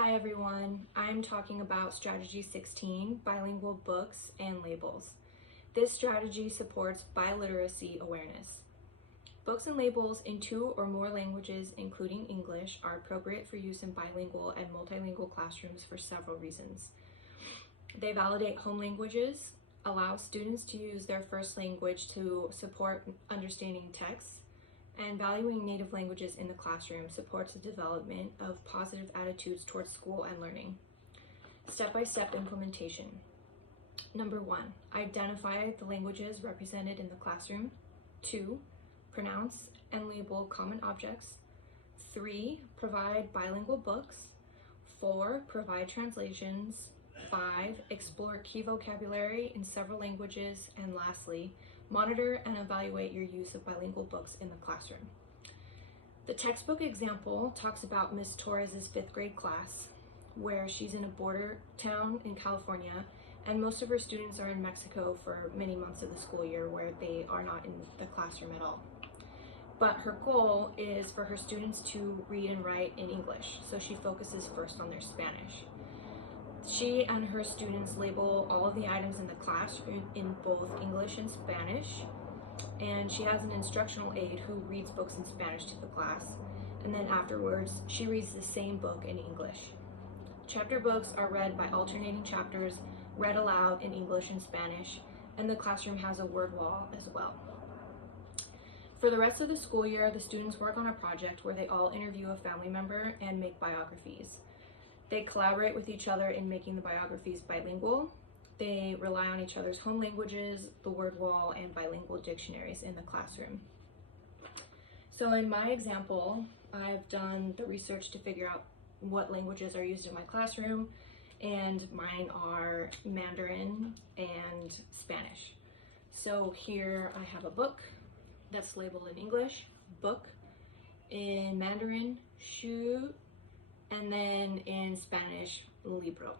Hi everyone, I'm talking about Strategy 16, Bilingual Books and Labels. This strategy supports biliteracy awareness. Books and labels in 2 or more languages, including English, are appropriate for use in bilingual and multilingual classrooms for several reasons. They validate home languages, allow students to use their first language to support understanding texts, and valuing native languages in the classroom supports the development of positive attitudes towards school and learning. Step-by-step implementation. Number 1, identify the languages represented in the classroom. 2, pronounce and label common objects. 3, provide bilingual books. 4, provide translations. 5, explore key vocabulary in several languages. And lastly, monitor and evaluate your use of bilingual books in the classroom. The textbook example talks about Miss Torres's 5th grade class, where she's in a border town in California, and most of her students are in Mexico for many months of the school year where they are not in the classroom at all. But her goal is for her students to read and write in English, so she focuses first on their Spanish. She and her students label all of the items in the class in both English and Spanish, and she has an instructional aide who reads books in Spanish to the class, and then afterwards she reads the same book in English. Chapter books are read by alternating chapters, read aloud in English and Spanish, and the classroom has a word wall as well. For the rest of the school year, the students work on a project where they all interview a family member and make biographies. They collaborate with each other in making the biographies bilingual. They rely on each other's home languages, the word wall, and bilingual dictionaries in the classroom. So in my example, I've done the research to figure out what languages are used in my classroom, and mine are Mandarin and Spanish. So here I have a book that's labeled in English, book, in Mandarin, shu, and then in Spanish, libro.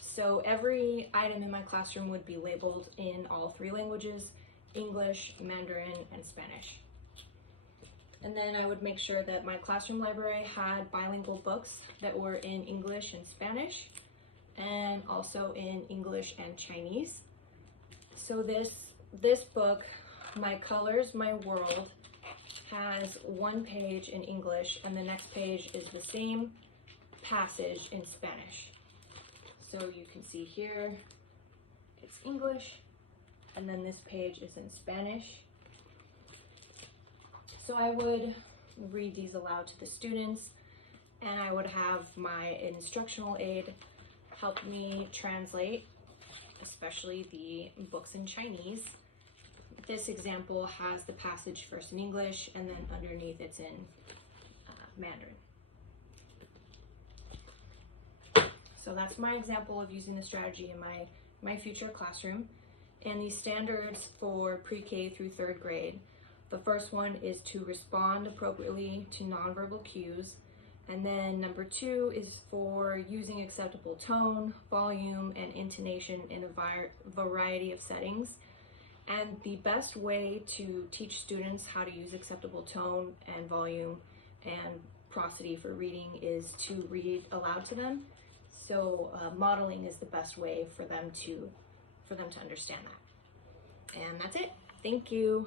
So every item in my classroom would be labeled in all 3 languages, English, Mandarin, and Spanish. And then I would make sure that my classroom library had bilingual books that were in English and Spanish, and also in English and Chinese. So this book, My Colors, My World, has 1 page in English, and the next page is the same passage in Spanish. So you can see here, it's English, and then this page is in Spanish. So I would read these aloud to the students, and I would have my instructional aide help me translate, especially the books in Chinese. This example has the passage first in English, and then underneath it's in Mandarin. So that's my example of using the strategy in my future classroom. And these standards for pre-K through 3rd grade, the first one is to respond appropriately to nonverbal cues. And then number 2 is for using acceptable tone, volume, and intonation in a variety of settings. And the best way to teach students how to use acceptable tone and volume and prosody for reading is to read aloud to them. So modeling is the best way for them to understand that. And that's it. Thank you.